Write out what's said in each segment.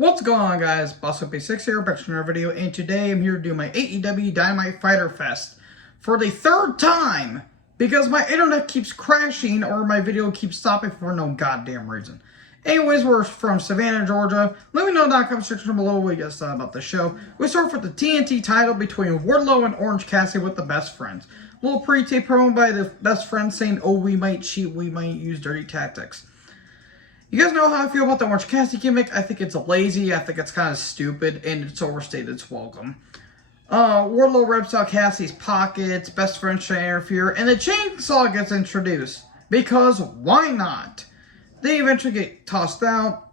What's going on, guys? BossOP6 here, back to another video, and today I'm here to do my AEW Dynamite Fyter Fest for the third time because my internet keeps crashing or my video keeps stopping for no goddamn reason. Anyways, we're from Savannah, Georgia. Let me know in the comment section below what you guys thought about the show. We start with the TNT title between Wardlow and Orange Cassidy with the Best Friends. A little pre-tape promo by the Best Friends saying, "Oh, we might cheat, we might use dirty tactics." You guys know how I feel about the Orange Cassidy gimmick. I think it's lazy, I think it's kind of stupid, and it's overstated its welcome. Wardlow rips out Cassidy's pockets, Best Friends try to interfere, and the chainsaw gets introduced. Because why not? They eventually get tossed out.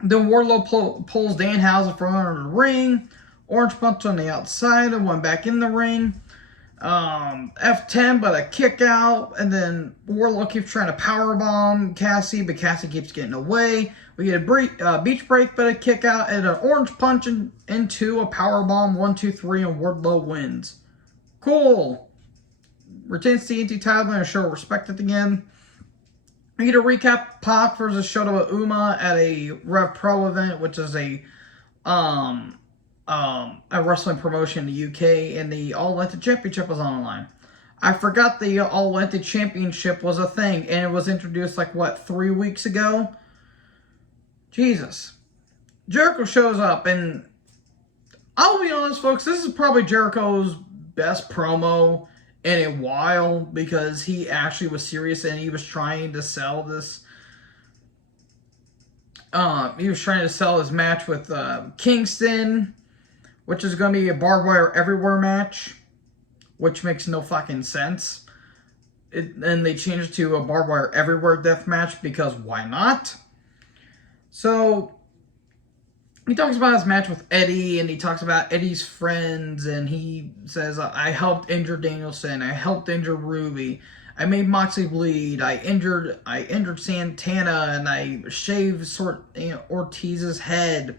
Then Wardlow pulls Danhausen from under the ring. Orange punch on the outside and one back in the ring. F10, but a kick out, and then Wardlow keeps trying to powerbomb Cassie, but Cassie keeps getting away. We get a beach break, but a kick out, and an orange punch into a powerbomb, 1, 2, 3, and Wardlow wins. Cool. Retains TNT title and a show of respect at the end. We get a recap: Pac versus Shota Uma at a Rev Pro event, which is a wrestling promotion in the UK, and the All Atlantic Championship was on the line. I forgot the All Atlantic Championship was a thing, and it was introduced like, what, 3 weeks ago? Jesus. Jericho shows up, and I'll be honest, folks, this is probably Jericho's best promo in a while, because he actually was serious, and he was trying to sell this. He was trying to sell his match with Kingston, which is going to be a barbed wire everywhere match, which makes no fucking sense. And they changed it to a barbed wire everywhere death match because why not? So he talks about his match with Eddie, and he talks about Eddie's friends, and he says, "I helped injure Danielson, I helped injure Ruby, I made Moxley bleed, I injured Santana, and I shaved Ortiz's head."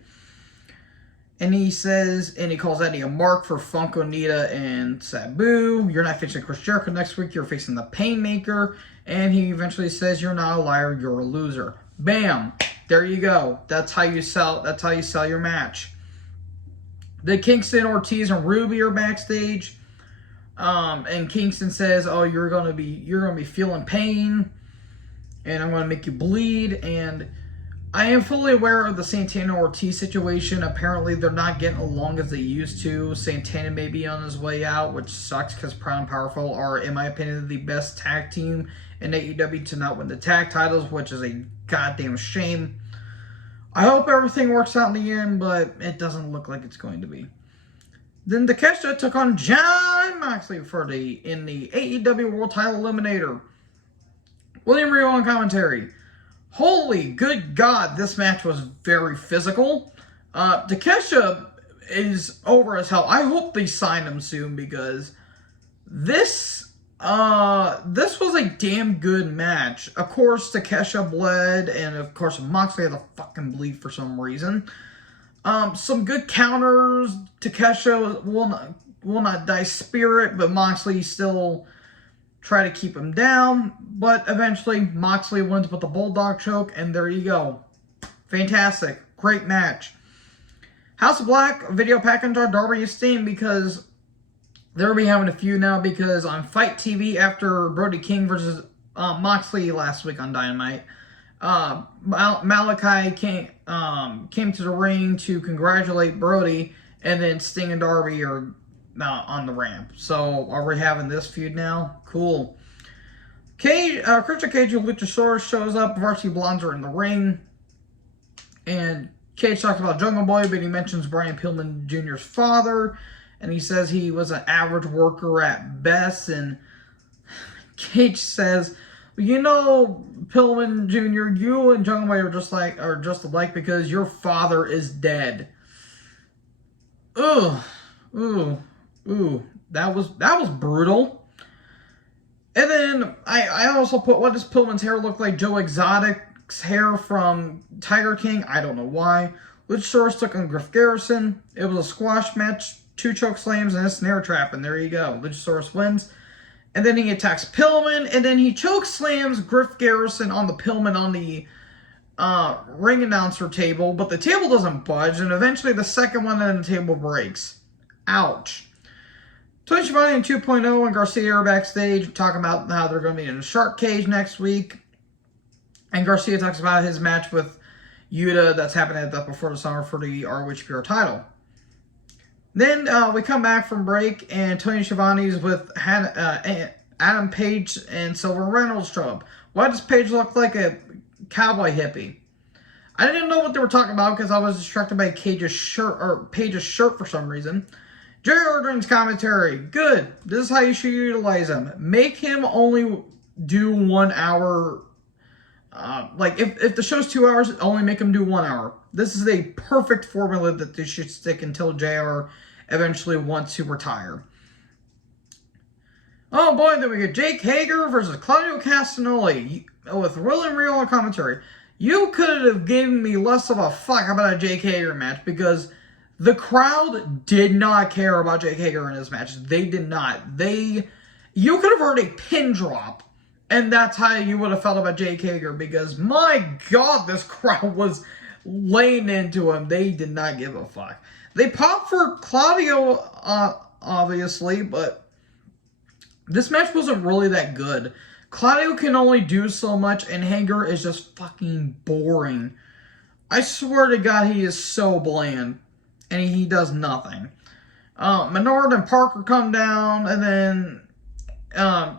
And he says, and he calls Eddie a mark for Funk, Onita, and Sabu. "You're not facing Chris Jericho next week, you're facing the Painmaker." And he eventually says, "You're not a liar, you're a loser." Bam! There you go. That's how you sell your match. The Kingston, Ortiz, and Ruby are backstage. And Kingston says, "Oh, you're gonna be feeling pain, and I'm gonna make you bleed." And I am fully aware of the Santana Ortiz situation. Apparently, they're not getting along as they used to. Santana may be on his way out, which sucks because Proud and Powerful are, in my opinion, the best tag team in AEW to not win the tag titles, which is a goddamn shame. I hope everything works out in the end, but it doesn't look like it's going to be. Then Takeshita took on Jon Moxley in the AEW World Title Eliminator. William Regal on commentary. Holy good God, this match was very physical. Takeshita is over as hell. I hope they sign him soon because this was a damn good match. Of course, Takeshita bled, and of course Moxley had to fucking bleed for some reason. Some good counters. Takeshita will not die spirit, but Moxley still try to keep him down, but eventually Moxley wins with the Bulldog choke, and there you go. Fantastic. Great match. House of Black video package on Darby and Sting because they're going to be having a feud now because on Fight TV after Brody King versus Moxley last week on Dynamite, Malachi came to the ring to congratulate Brody, and then Sting and Darby are on the ramp. So are we having this feud now? Cool. Christian Cage and Luchasaurus shows up. Varsity Blondes are in the ring. And Cage talks about Jungle Boy, but he mentions Brian Pillman Jr.'s father. And he says he was an average worker at best. And Cage says, "You know, Pillman Jr., you and Jungle Boy are just alike because your father is dead." Ugh. Ooh, that was brutal. And then I also put, what does Pillman's hair look like? Joe Exotic's hair from Tiger King. I don't know why. Luchasaurus took on Griff Garrison. It was a squash match, 2 choke slams and a snare trap, and there you go. Luchasaurus wins. And then he attacks Pillman, and then he choke slams Griff Garrison on the Pillman on the ring announcer table, but the table doesn't budge, and eventually the second one on the table breaks. Ouch. Tony Schiavone and 2.0 and Garcia are backstage talking about how they're going to be in a shark cage next week. And Garcia talks about his match with Yuta that's happening at Death Before the Summer for the ROH Pure title. Then we come back from break, and Tony Schiavone's with Adam Page and Silver Reynolds show up. Why does Page look like a cowboy hippie? I didn't know what they were talking about because I was distracted by Page's shirt for some reason. JR during's commentary. Good. This is how you should utilize him. Make him only do 1 hour. If the show's 2 hours, only make him do 1 hour. This is a perfect formula that they should stick until JR eventually wants to retire. Oh boy, then we get Jake Hager versus Claudio Castagnoli with Will and Real on commentary. You could have given me less of a fuck about a Jake Hager match because the crowd did not care about Jake Hager in his match. They did not. You could have heard a pin drop, and that's how you would have felt about Jake Hager because, my God, this crowd was laying into him. They did not give a fuck. They popped for Claudio, obviously, but this match wasn't really that good. Claudio can only do so much, and Hager is just fucking boring. I swear to God, he is so bland, and he does nothing. Menard and Parker come down, and then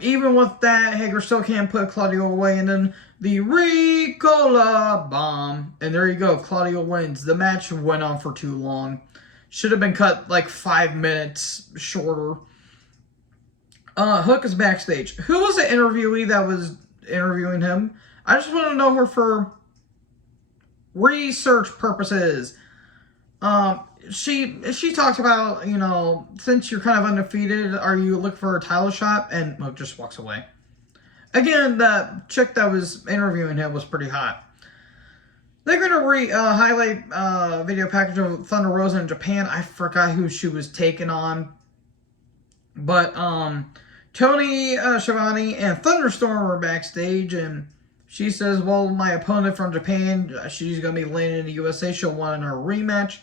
even with that, Hager still can't put Claudio away, and then the Ricola bomb, and there you go, Claudio wins. The match went on for too long. Should have been cut like 5 minutes shorter. Hook is backstage. Who was the interviewee that was interviewing him? I just want to know her for research purposes. She talks about, since you're kind of undefeated, are you looking for a title shot? And Hook just walks away. Again, the chick that was interviewing him was pretty hot. They're going to highlight video package of Thunder Rosa in Japan. I forgot who she was taking on. But Tony Schiavone and Thunderstorm are backstage, and she says, well, my opponent from Japan, she's going to be landing in the USA. She'll want her rematch.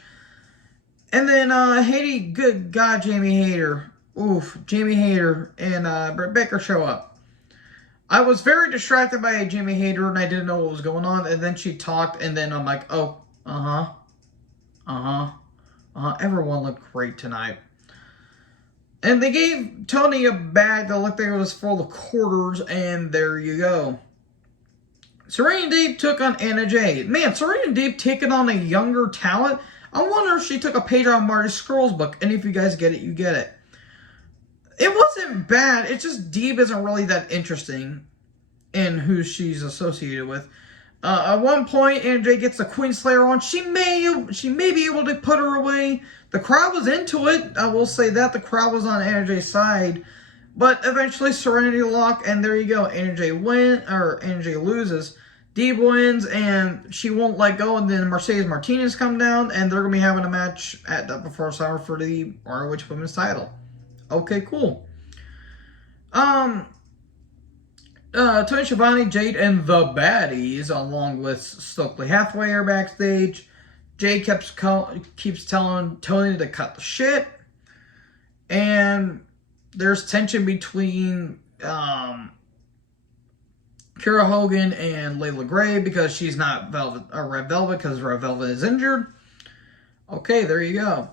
And then good God, Jamie Hayter. Oof, Jamie Hayter and Britt Baker show up. I was very distracted by Jamie Hayter, and I didn't know what was going on. And then she talked, and then I'm like, oh, everyone looked great tonight. And they gave Tony a bag that looked like it was full of quarters, and there you go. Serena Deeb took on Anna Jay. Man, Serena Deeb taking on a younger talent. I wonder if she took a page out of Marty Scurll's book. And if you guys get it, you get it. It wasn't bad. It's just Deeb isn't really that interesting in who she's associated with. At one point, Anna Jay gets the Queen Slayer on. She may be able to put her away. The crowd was into it. I will say that. The crowd was on Anna Jay's side. But eventually, Serenity Lock, and there you go. Anna Jay loses. Deeb wins, and she won't let go. And then Mercedes Martinez come down, and they're going to be having a match at Death Before Summer for the ROH Women's title. Okay, cool. Tony Schiavone, Jade, and the Baddies, along with Stokely Hathaway, are backstage. Jay keeps telling Tony to cut the shit. And there's tension between Kira Hogan and Layla Gray because she's not Red Velvet because Red Velvet is injured. Okay, there you go.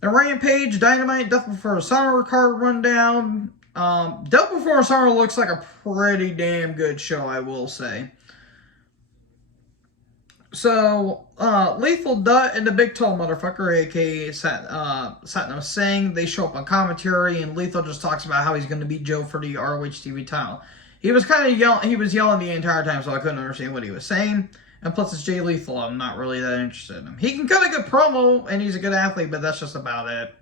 The Rampage, Dynamite, Death Before the Summer card rundown. Death Before Summer looks like a pretty damn good show, I will say. So, Lethal Dutt and the Big Tall Motherfucker, a.k.a. Satnam Singh, they show up on commentary, and Lethal just talks about how he's going to beat Joe for the ROH TV title. He was kind of yelling the entire time, so I couldn't understand what he was saying. And plus, it's Jay Lethal. I'm not really that interested in him. He can cut a good promo, and he's a good athlete, but that's just about it.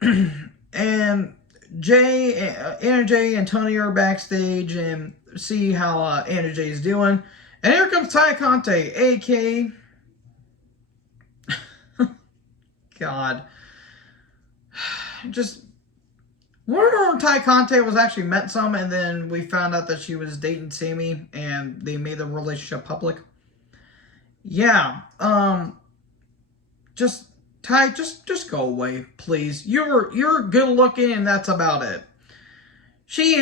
And Anna Jay and Tony are backstage and see how Anna Jay is doing. And here comes Ty Conte, a.k.a. God. Just... Rumor Ty Conte was actually met some, and then we found out that she was dating Sammy, and they made the relationship public. Yeah, just Ty, just go away, please. You're good looking, and that's about it. She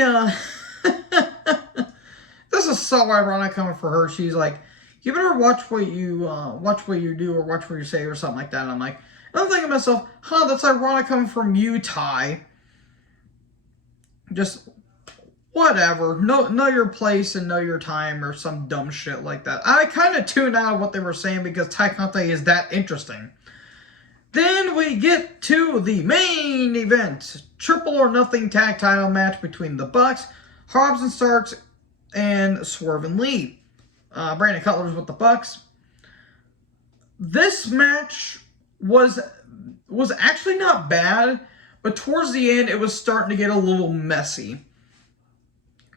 this is so ironic coming for her. She's like, you better watch what you do or watch what you say or something like that. And I'm like, and I'm thinking to myself, huh, that's ironic coming from you, Ty. Just whatever. Know your place and know your time or some dumb shit like that. I kind of tuned out of what they were saying because Ty Conte is that interesting. Then we get to the main event. Triple or Nothing tag title match between the Bucks, Hobbs and Starks, and Swerve and Lee. Brandon Cutler's with the Bucks. This match was actually not bad, but towards the end it was starting to get a little messy.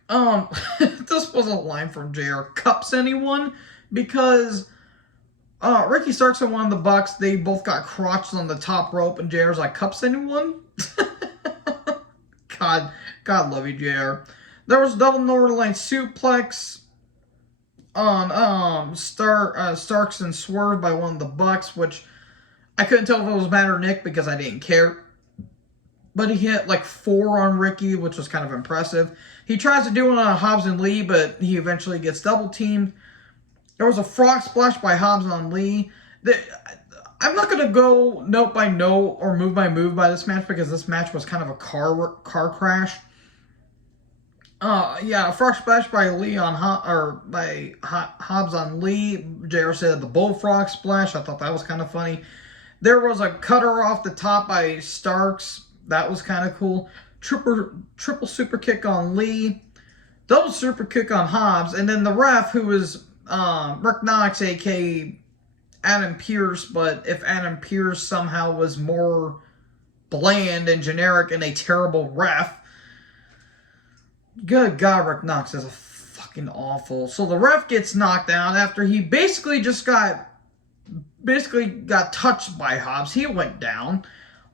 This was a line from JR. Cups anyone? Because Ricky Starks and one of the Bucks, they both got crotched on the top rope, and JR's like, cups anyone? God love you, JR. There was a double Northern Light suplex on Starks and Swerve by one of the Bucks, which I couldn't tell if it was Matt or Nick because I didn't care. But he hit like 4 on Ricky, which was kind of impressive. He tries to do it on Hobbs and Lee, but he eventually gets double teamed. There was a frog splash by Hobbs on Lee. I'm not going to go note by note or move by move by this match because this match was kind of a car crash. Yeah, a frog splash by Lee on Hobbs on Lee. JR said the bullfrog splash. I thought that was kind of funny. There was a cutter off the top by Starks. That was kind of cool. Triple super kick on Lee. Double super kick on Hobbs. And then the ref, who was Rick Knox, a.k.a. Adam Pearce, but if Adam Pearce somehow was more bland and generic and a terrible ref, good God, Rick Knox is a fucking awful. So the ref gets knocked out after he basically got touched by Hobbs. He went down.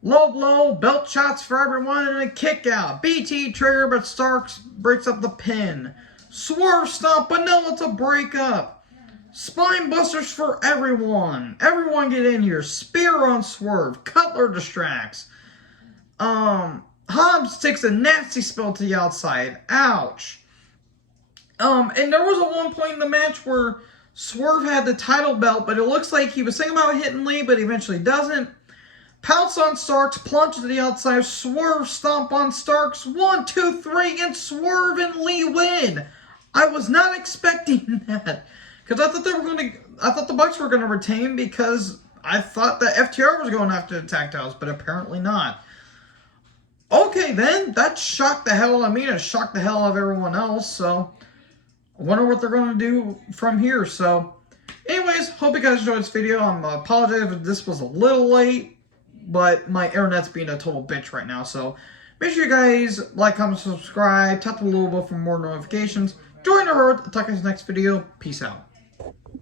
Low blow, belt shots for everyone, and a kick out. BT trigger, but Starks breaks up the pin. Swerve stomp, but no, it's a breakup. Spine busters for everyone. Everyone get in here. Spear on Swerve. Cutler distracts. Hobbs takes a nasty spill to the outside. Ouch. And there was a one point in the match where Swerve had the title belt, but it looks like he was thinking about hitting Lee, but eventually doesn't. Pounce on Starks, plunge to the outside, Swerve stomp on Starks. 1, 2, 3, and Swerve and Lee win. I was not expecting that. Because I thought the Bucks were gonna retain because I thought that FTR was going after the tag titles, but apparently not. Okay, then that shocked the hell out of me and it shocked the hell out of everyone else. So I wonder what they're gonna do from here. So, anyways, hope you guys enjoyed this video. I'm apologize if this was a little late, but my internet's being a total bitch right now. So make sure you guys like, comment, subscribe, tap the little bell for more notifications. Join the herd. I'll talk to you in the next video. Peace out.